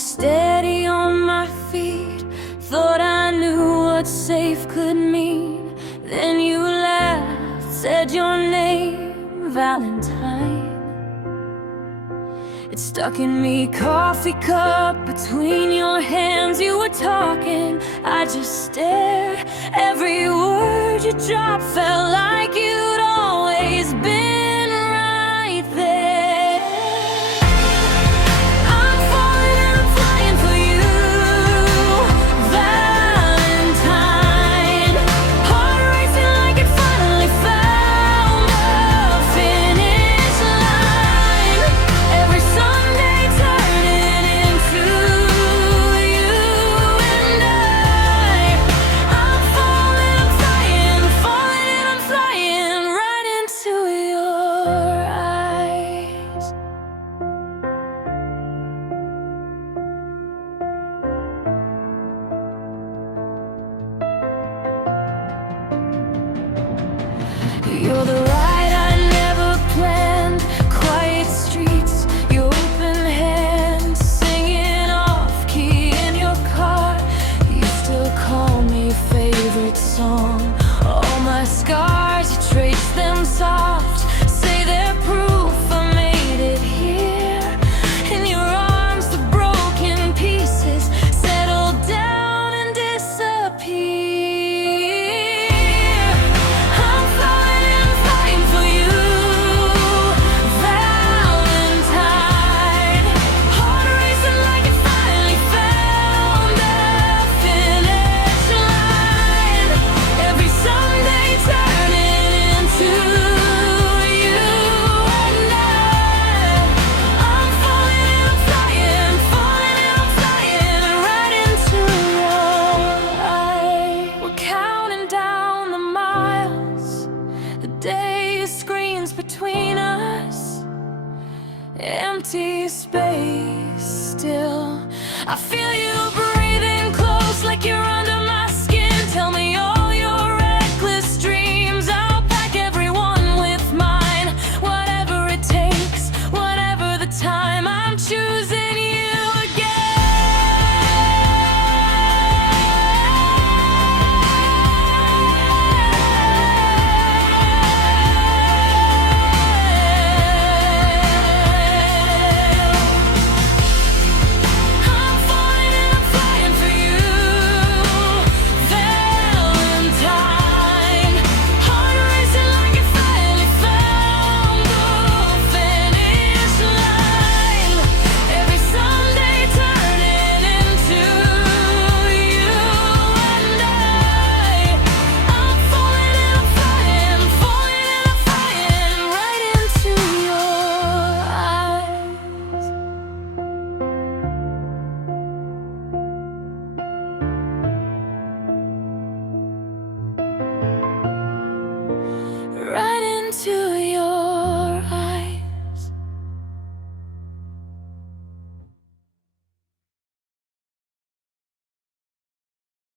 was steady on my feet, thought I knew what safe could mean. Then you laughed, said your name, Valentine. It stuck in me, coffee cup between your hands. You were talking, I just stared. Every word you dropped felt like you'd always been right there. I'm falling and I'm flying for you, Valentine. Heart racing like it finally found a finish line. Every Sunday turning into you and I'm falling, I'm flying, falling, I'm flying right into your eyes. You're the ride I never planned, quiet streets, your open hand, singing off key in your car. You still call me favorite song. All my scars, you trace them soft, say they're proof I made it here. In your arms, the broken pieces settle down and disappear. I'm falling and I'm flying for you, Valentine. Heart racing like it finally found a finish line. Every Sunday turning into you and I'm falling and I'm flying, falling and I'm flying right into your eyes. We're counting down the miles, the day screens between us, empty space still. I feel you breathing close like you're under my skin. Tell me all your reckless dreams, I'll pack everyone with mine. Whatever it takes, whatever the time, I'm choosing